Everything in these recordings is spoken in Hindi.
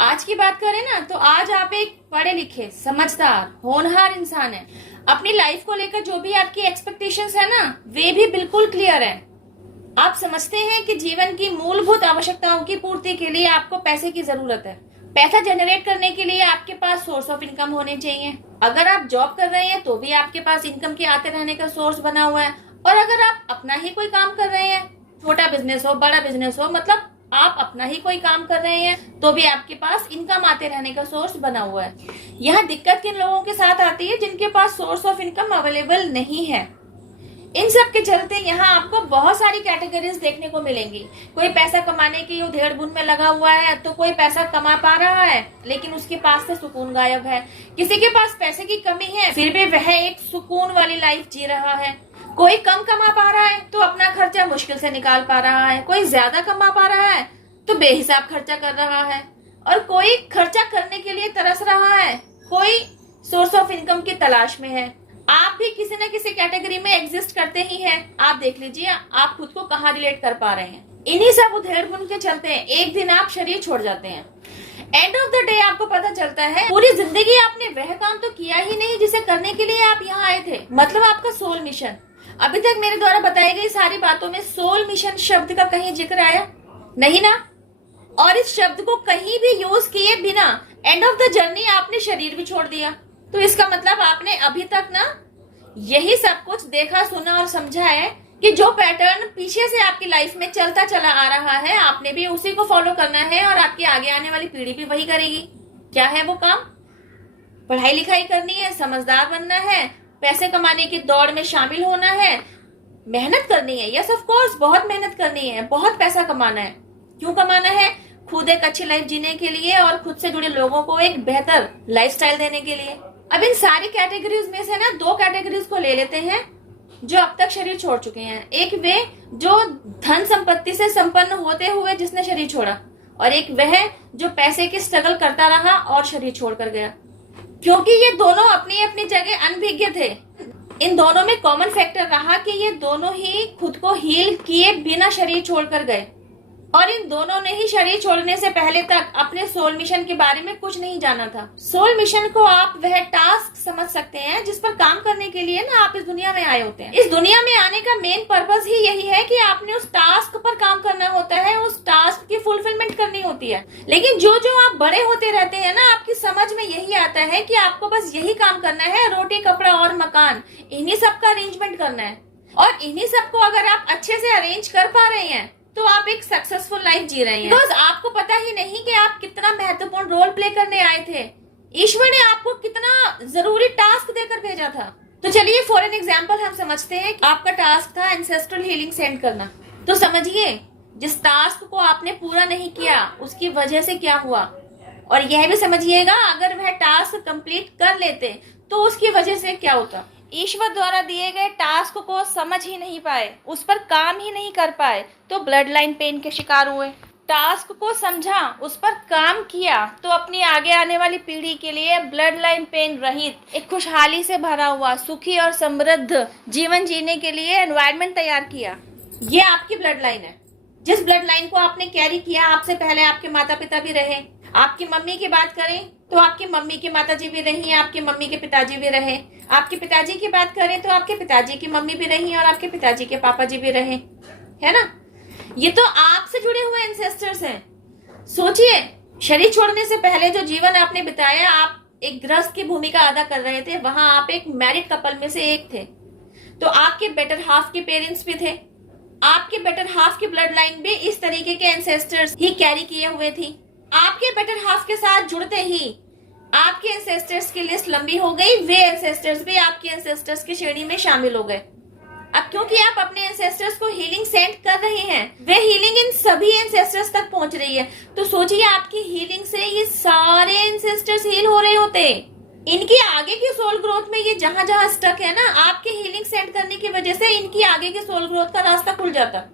आज की बात करें ना तो आज आप एक पढ़े लिखे समझदार होनहार इंसान हैं। अपनी लाइफ को लेकर जो भी आपकी एक्सपेक्टेशंस है ना वे भी बिल्कुल क्लियर है। आप समझते हैं कि जीवन की मूलभूत आवश्यकताओं की पूर्ति के लिए आपको पैसे की जरूरत है। पैसा जनरेट करने के लिए आपके पास सोर्स ऑफ इनकम होने चाहिए। अगर आप जॉब कर रहे हैं तो भी आपके पास इनकम के आते रहने का सोर्स बना हुआ है, और अगर आप अपना ही कोई काम कर रहे हैं, छोटा बिजनेस हो बड़ा बिजनेस हो, मतलब आप अपना ही कोई काम कर रहे हैं तो भी आपके पास इनकम आते रहने का सोर्स बना हुआ है। यहाँ दिक्कत किन लोगों के साथ आती है? जिनके पास सोर्स ऑफ इनकम अवेलेबल नहीं है। इन सब के चलते यहाँ आपको बहुत सारी कैटेगरीज देखने को मिलेंगी। कोई पैसा कमाने की उधेड़ बुन में लगा हुआ है, तो कोई पैसा कमा पा रहा है लेकिन उसके पास से सुकून गायब है। किसी के पास पैसे की कमी है फिर भी वह एक सुकून वाली लाइफ जी रहा है। कोई कम कमा पा रहा है तो अपना खर्चा मुश्किल से निकाल पा रहा है। कोई ज्यादा कमा पा रहा है तो बेहिसाब खर्चा कर रहा है, और कोई खर्चा करने के लिए तरस रहा है। कोई सोर्स ऑफ इनकम की तलाश में है। आप भी किसी न किसी कैटेगरी में एग्जिस्ट करते ही हैं। आप देख लीजिए आप खुद को कहाँ रिलेट कर पा रहे हैं। इन्हीं सब उधेड़ बुन के चलते हैं एक दिन आप शरीर छोड़ जाते हैं। एंड ऑफ द डे आपको पता चलता है पूरी जिंदगी आपने वह काम तो किया ही नहीं जिसे करने के लिए आप यहाँ आए थे, मतलब आपका सोल मिशन। अभी तक मेरे द्वारा बताई गई सारी बातों में सोल मिशन शब्द का कहीं जिक्र आया नहीं ना? और इस शब्द को कहीं भी यूज किए बिना एंड ऑफ द जर्नी आपने शरीर भी छोड़ दिया। तो इसका मतलब आपने अभी तक ना यही सब कुछ देखा सुना और समझा है कि जो पैटर्न पीछे से आपकी लाइफ में चलता चला आ रहा है आपने भी उसी को फॉलो करना है, और आपकी आगे आने वाली पीढ़ी भी वही करेगी। क्या है वो काम? पढ़ाई लिखाई करनी है, समझदार बनना है, पैसे कमाने की दौड़ में शामिल होना है, मेहनत करनी है। यस ऑफ कोर्स बहुत मेहनत करनी है, बहुत पैसा कमाना है। क्यों कमाना है? खुद एक अच्छी लाइफ जीने के लिए और खुद से जुड़े लोगों को एक बेहतर लाइफस्टाइल देने के लिए। अब इन सारी कैटेगरीज में से ना दो कैटेगरीज को ले लेते हैं जो अब तक शरीर छोड़ चुके हैं। एक वे जो धन संपत्ति से संपन्न होते हुए जिसने शरीर छोड़ा, और एक वह जो पैसे की स्ट्रगल करता रहा और शरीर छोड़कर गया। क्योंकि ये दोनों अपनी अपनी जगह अनभिज्ञ थे। इन दोनों में कॉमन फैक्टर रहा कि ये दोनों ही खुद को हील किए बिना शरीर छोड़कर गए, और इन दोनों ने ही शरीर छोड़ने से पहले तक अपने सोल मिशन के बारे में कुछ नहीं जाना था। सोल मिशन को आप वह टास्क समझ सकते हैं जिस पर काम करने के लिए ना आप इस दुनिया में आए होते हैं। इस दुनिया में आने का मेन पर्पस ही यही है कि आपने उस टास्क पर काम करना होता है, उस टास्क की फुलफिलमेंट करनी होती है। लेकिन जो जो आप बड़े होते रहते हैं ना आपकी समझ में यही आता है कि आपको बस यही काम करना है, रोटी कपड़ा और मकान, इन्हीं सब का अरेंजमेंट करना है। और इन्हीं सबको अगर आप अच्छे से अरेंज कर पा रहे हैं तो आप एक सक्सेसफुल लाइफ जी रहे हैं। बिकॉज आपको पता ही नहीं कि आप कितना महत्वपूर्ण रोल प्ले करने आए थे। ईश्वर ने आपको कितना जरूरी टास्क देकर भेजा था। तो चलिए फॉर एन एग्जाम्पल हम समझते हैं कि आपका टास्क था एंसेस्ट्रल हीलिंग सेंड करना। तो समझिए जिस टास्क को आपने पूरा नहीं किया उसकी वजह से क्या हुआ, और यह भी समझिएगा अगर वह टास्क कंप्लीट कर लेते तो उसकी वजह से क्या होता। ईश्वर द्वारा दिए गए टास्क को समझ ही नहीं पाए, उस पर काम ही नहीं कर पाए तो ब्लड लाइन पेन के शिकार हुए। टास्क को समझा, उस पर काम किया तो अपनी आगे आने वाली पीढ़ी के लिए ब्लड लाइन पेन रहित एक खुशहाली से भरा हुआ सुखी और समृद्ध जीवन जीने के लिए एनवायरनमेंट तैयार किया। ये आपकी ब्लड लाइन है। जिस ब्लड लाइन को आपने कैरी किया, आपसे पहले आपके माता पिता भी रहे। आपकी मम्मी की बात करें तो आपकी मम्मी की माताजी भी रही, आपकी मम्मी के पिताजी भी रहे। आपके पिताजी की बात करें तो आपके पिताजी की मम्मी भी रही और आपके पिताजी के पापा जी भी रहे, है ना? ये तो आपसे जुड़े हुए एंसेस्टर्स हैं। सोचिए शरीर छोड़ने से पहले जो जीवन आपने बिताया, आप एक गृहस्थ की भूमिका अदा कर रहे थे, वहां आप एक मैरिड कपल में से एक थे। तो आपके बेटर हाफ के पेरेंट्स भी थे, आपके बेटर हाफ की ब्लड लाइन भी इस तरीके के एंसेस्टर्स ही कैरी किए हुए थी। आपके बेटर हाफ के साथ जुड़ते ही आपके एंसेस्टर्स की लिस्ट लंबी हो गई, वे एंसेस्टर्स भी आपके एंसेस्टर्स की श्रेणी में शामिल हो गए। अब क्योंकि आप अपने एंसेस्टर्स को हीलिंग सेंड कर रहे हैं, वे हीलिंग इन सभी एंसेस्टर्स तक पहुंच रही है। तो सोचिए आपकी हीलिंग से ये सारे एंसेस्टर्स हील हो रहे होते। इनकी आगे की सोल ग्रोथ में ये जहां जहां स्टक है ना, आपके हीलिंग सेंड करने की वजह से इनकी आगे की सोल ग्रोथ का रास्ता खुल जाता।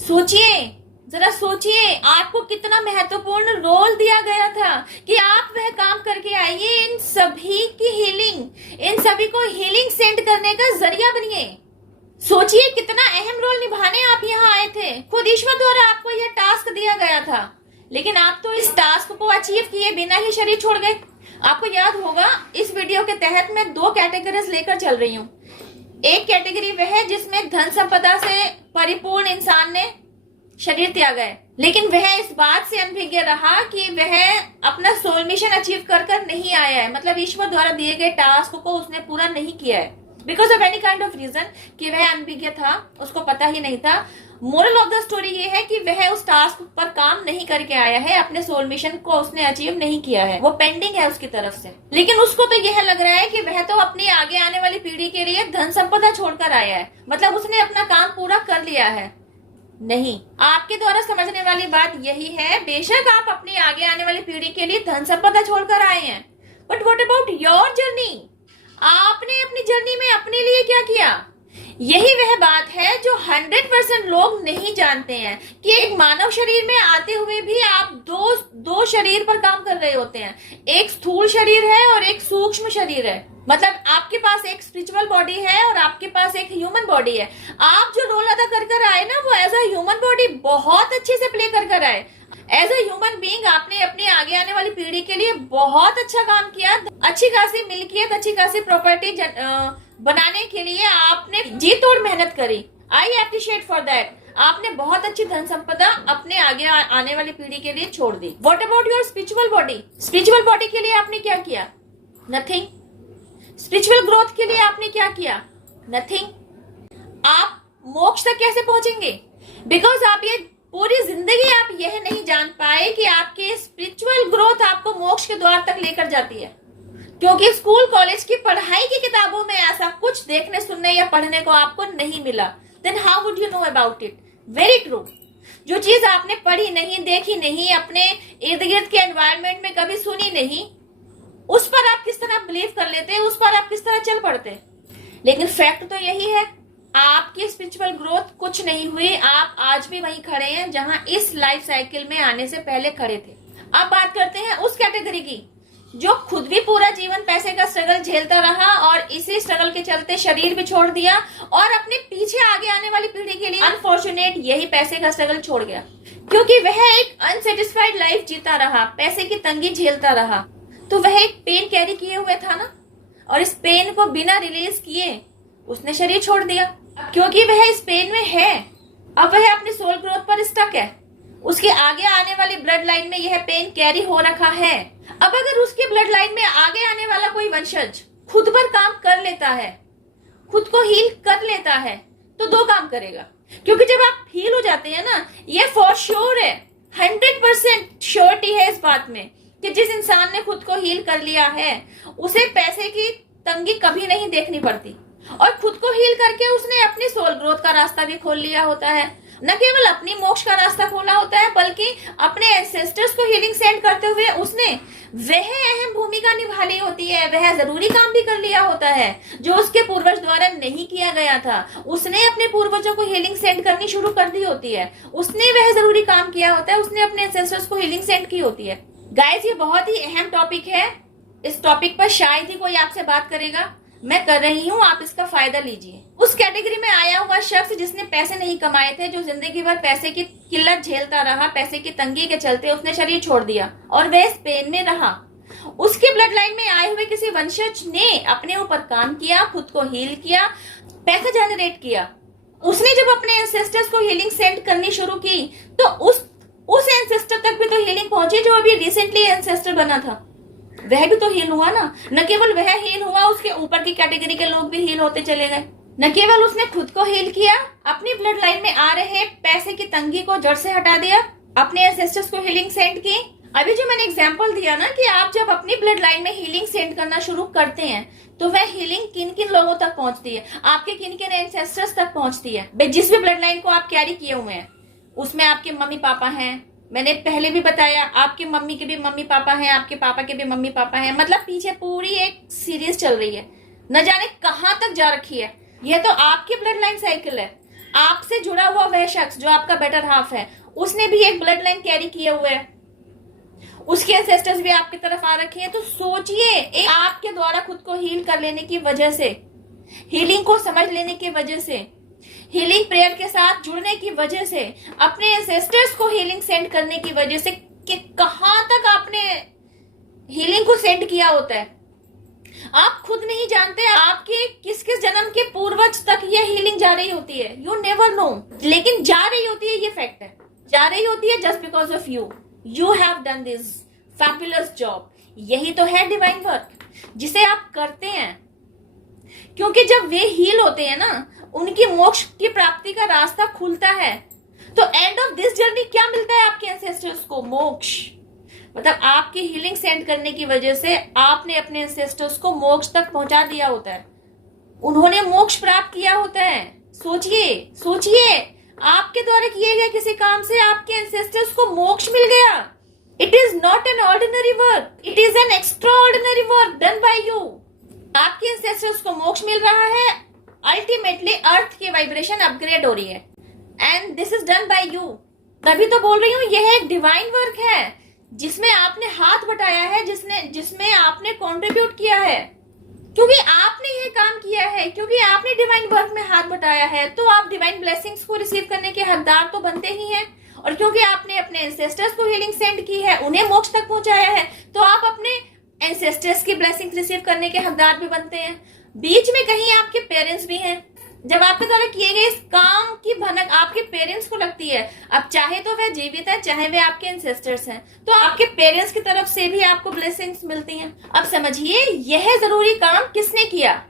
सोचिए, जरा सोचिए आपको कितना महत्वपूर्ण रोल दिया गया था कि आप वह काम करके आइए, इन सभी की हीलिंग, इन सभी को हीलिंग सेंड करने का जरिया बनिए। सोचिए कितना अहम रोल निभाने आप यहाँ आए थे। खुद ईश्वर द्वारा आपको यह टास्क दिया गया था लेकिन आप तो इस टास्क को अचीव किए बिना ही शरीर छोड़ गए। आपको याद होगा इस वीडियो के तहत मैं 2 कैटेगरीज लेकर चल रही हूँ। एक कैटेगरी वह है जिसमें धन संपदा से परिपूर्ण इंसान ने शरीर त्यागा है, लेकिन वह इस बात से अनभिज्ञ रहा कि वह अपना सोल मिशन अचीव कर नहीं आया है, मतलब ईश्वर द्वारा दिए गए टास्क को उसने पूरा नहीं किया है because of any kind of reason, कि वह अनभिज्ञ था, उसको पता ही नहीं था। मोरल ऑफ द स्टोरी ये है कि वह उस टास्क पर काम नहीं करके आया है, अपने सोल मिशन को उसने अचीव नहीं किया है, वो पेंडिंग है उसकी तरफ से। लेकिन उसको तो यह लग रहा है कि वह तो अपनी आगे आने वाली पीढ़ी के लिए धन संपदा छोड़कर आया है, मतलब उसने अपना काम पूरा कर लिया है। नहीं, आपके द्वारा समझने वाली बात यही है, बेशक आप अपनी आगे आने वाली पीढ़ी के लिए धन संपदा छोड़कर आए हैं, but what about your journey? आपने अपनी जर्नी में अपने लिए क्या किया? यही वह बात है जो 100% लोग नहीं जानते हैं कि एक मानव शरीर में आते हुए भी आप दो शरीर पर काम कर रहे होते हैं। एक स्थूल शरीर है और एक सूक्ष्म शरीर है, मतलब आपके पास एक स्पिरिचुअल बॉडी है और आपके पास एक ह्यूमन बॉडी है। आप जो रोल अदा कर आए ना, वो एज अ ह्यूमन बॉडी बहुत अच्छे से प्ले कर आए। एज अ ह्यूमन बीइंग आपने अपनी आगे आने वाली पीढ़ी के लिए बहुत अच्छा काम किया, अच्छी खासी मिल्कियत, अच्छी खासी प्रॉपर्टी बनाने के लिए आपने जी तोड़ मेहनत करी। आई एप्रिशिएट फॉर दैट। आपने बहुत अच्छी धन संपदा अपने आगे आने वाली पीढ़ी के लिए छोड़ दी। What about your spiritual body? Spiritual body के लिए आपने क्या किया? नथिंग। स्पिरिचुअल ग्रोथ के लिए आपने क्या किया? नथिंग। आप मोक्ष तक कैसे पहुंचेंगे? बिकॉज आप ये पूरी जिंदगी आप यह नहीं जान पाए कि आपके स्पिरिचुअल ग्रोथ आपको मोक्ष के द्वार तक लेकर जाती है, क्योंकि स्कूल कॉलेज की पढ़ाई की किताबों में ऐसा कुछ देखने, सुनने या पढ़ने को आपको नहीं मिला। Then how would you know about it? Very true. जो चीज आपने पढ़ी नहीं, देखी नहीं, अपने इर्द गिर्द के एनवायरनमेंट में कभी सुनी नहीं, उस पर आप किस तरह बिलीव कर लेते, उस पर आप किस तरह चल पड़ते। लेकिन फैक्ट तो यही है, आपकी स्पिरिचुअल ग्रोथ कुछ नहीं हुई। आप आज भी वहीं खड़े हैं जहां इस लाइफ साइकिल में आने से पहले खड़े थे। अब बात करते हैं उस कैटेगरी की जो खुद भी पूरा जीवन पैसे का स्ट्रगल झेलता रहा और इसी स्ट्रगल के चलते शरीर भी छोड़ दिया और अपने पीछे आगे आने वाली पीढ़ी के लिए अनफॉर्चुनेट यही पैसे का स्ट्रगल छोड़ गया, क्योंकि वह एक अनसेटिस्फाइड लाइफ जीता रहा, पैसे की तंगी झेलता रहा। तो वह एक पेन कैरी किए हुए था ना, और इस पेन को बिना रिलीज किए उसने शरीर छोड़ दिया, क्योंकि वह इस पेन में है। अब वह अपनी सोल ग्रोथ पर स्टक है, उसके आगे आने वाली ब्लड लाइन में यह पेन कैरी हो रखा है। अब अगर उसके ब्लड लाइन में आगे आने वाला कोई वंशज खुद पर काम कर लेता है, खुद को हील कर लेता है, तो 2 काम करेगा, क्योंकि जब आप हील हो जाते हैं ना, ये फॉर श्योर है, 100% श्योरिटी है इस बात में कि जिस इंसान ने खुद को हील कर लिया है उसे पैसे की तंगी कभी नहीं देखनी पड़ती, और खुद को हील करके उसने अपनी सोल ग्रोथ का रास्ता भी खोल लिया होता है। न केवल अपनी मोक्ष का रास्ता खोला होता है, बल्कि अपने एंसेस्टर्स को हीलिंग सेंड करते हुए उसने वह अहम भूमिका निभा ली होती है, वह जरूरी काम भी कर लिया होता है जो उसके पूर्वज द्वारा नहीं किया गया था। उसने अपने पूर्वजों को हीलिंग सेंड करनी शुरू कर दी होती है, उसने वह जरूरी काम किया होता है, उसने अपने एंसेस्टर्स को हीलिंग सेंड की होती है। गाइस, ये बहुत ही अहम टॉपिक है। इस टॉपिक पर शायद ही कोई आपसे बात करेगा, मैं कर रही हूँ, आप इसका फायदा लीजिए। उस कैटेगरी में आया हुआ शख्स जिसने पैसे नहीं कमाए थे, जो जिंदगी भर पैसे की किल्लत झेलता रहा, पैसे की तंगी के चलते उसने शरीर छोड़ दिया और वह स्पेन में रहा। उसके ब्लड लाइन में आए हुए किसी वंशज ने अपने ऊपर काम किया, खुद को हील किया, पैसा जनरेट किया। उसने जब अपने एंसेस्टर्स को हीलिंग सेंड करनी शुरू की तो उस एंसेस्टर तक भी तो हीलिंग पहुंची जो अभी रिसेंटली एंसेस्टर बना था, वह भी तो हील हुआ ना। न केवल वह हील हुआ, उसके ऊपर की कैटेगरी के लोग भी हील होते चले गए। न केवल उसने खुद को हील किया, अपनी ब्लड लाइन में आ रहे पैसे की तंगी को जड़ से हटा दिया, अपने एंसेस्टर्स को हीलिंग सेंड की। अभी जो मैंने एग्जांपल दिया ना कि आप जब अपनी ब्लड लाइन में हीलिंग सेंड करना शुरू करते हैं तो वह हीलिंग किन किन लोगों तक पहुंचती है, आपके किन किन एंसेस्टर्स तक पहुंचती है। जिस भी ब्लड लाइन को आप कैरी किए हुए हैं उसमें आपके मम्मी पापा हैं, मैंने पहले भी बताया, आपके मम्मी के भी मम्मी पापा हैं, आपके पापा के भी मम्मी पापा हैं, मतलब पीछे पूरी एक सीरीज चल रही है, न जाने कहां तक जा रखी है। यह तो आपकी ब्लड लाइन साइकिल है। आपसे जुड़ा हुआ वह शख्स जो आपका बेटर हाफ है, उसने भी एक ब्लड लाइन कैरी किए हुए है, उसके एंसेस्टर्स भी आपकी तरफ आ रखे हैं। तो सोचिए, आपके द्वारा खुद को हील कर लेने की वजह से, हीलिंग को समझ लेने की वजह से, हीलिंग प्रेयर के साथ जुड़ने की वजह से, अपने एंसेस्टर्स को हीलिंग सेंड करने की वजह से कि कहाँ तक आपने हीलिंग को सेंड किया होता है। आप खुद नहीं जानते आपके किस किस जन्म के पूर्वज तक ये हीलिंग जा रही होती है। यू नेवर नो, लेकिन जा रही होती है, ये फैक्ट है। जा रही होती है just because of you have done this fabulous job. यही तो है डिवाइन वर्क जिसे आप करते हैं, क्योंकि जब वे हील होते हैं ना, उनकी मोक्ष की प्राप्ति का रास्ता खुलता है। तो एंड ऑफ दिस जर्नी क्या मिलता है आपके एंसेस्टर्स को? मोक्ष। मतलब आपकी हीलिंग सेंड करने की वजह से आपने अपने एंसेस्टर्स को मोक्ष तक पहुंचा दिया होता है, उन्होंने मोक्ष प्राप्त किया होता है। सोचिए आपके द्वारा किए गए किसी काम से आपके एंसेस्टर्स को मोक्ष मिल गया। It is not an ordinary work, it is an extra ordinary work done by you. आपके एंसेस्टर्स को मोक्ष मिल रहा है, अल्टीमेटली अर्थ की वाइब्रेशन अपग्रेड हो रही है, and this is done by you. तभी तो बोल रही हूँ यह एक डिवाइन वर्क है जिसमें आपने हाथ बटाया है, जिसमें आपने कंट्रीब्यूट किया है, क्योंकि आपने ये काम किया है, क्योंकि आपने डिवाइन वर्क में हाथ बटाया है, तो आप डिवाइन ब्लेसिंग्स को रिसीव करने के हकदार तो बनते ही हैं। और क्योंकि आपने अपने एंसेस्टर्स को हीलिंग सेंड की है, उन्हें मोक्ष तक पहुंचाया है, तो आप अपने एंसेस्टर्स की ब्लेसिंग्स रिसीव करने के हकदार भी बनते हैं। बीच में कहीं आपके पेरेंट्स भी हैं। जब आपके द्वारा किए गए इस काम की भनक आपके पेरेंट्स को लगती है, अब चाहे तो वह जीवित है, चाहे वे आपके एंसेस्टर्स हैं, तो आपके पेरेंट्स की तरफ से भी आपको ब्लेसिंग्स मिलती हैं। अब समझिए यह जरूरी काम किसने किया?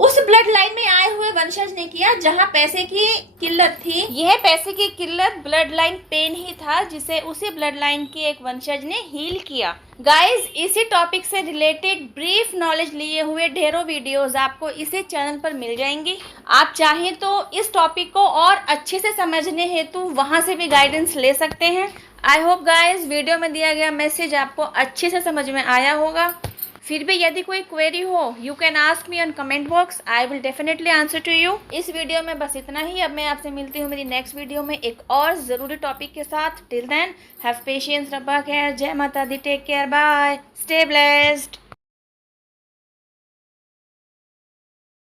उस ब्लड लाइन में आए हुए वंशज ने किया जहां पैसे की किल्लत थी। यह पैसे की किल्लत ब्लड लाइन पेन ही था जिसे उसी ब्लड लाइन के एक वंशज ने हील किया। गाइज, इसी टॉपिक से रिलेटेड ब्रीफ नॉलेज लिए हुए ढेरों वीडियोस आपको इसी चैनल पर मिल जाएंगी। आप चाहें तो इस टॉपिक को और अच्छे से समझने हेतु वहां से भी गाइडेंस ले सकते हैं। आई होप गाइज वीडियो में दिया गया मैसेज आपको अच्छे से समझ में आया होगा। फिर भी यदि कोई क्वेरी हो, you can ask me on comment box, I will definitely answer to you. इस वीडियो में बस इतना ही। अब मैं आपसे मिलती हूँ मेरी नेक्स्ट वीडियो में एक और ज़रूरी टॉपिक के साथ। टिल देन हैव पेशेंस, रब्बा खैर, जय माता दी, take care, bye, stay blessed.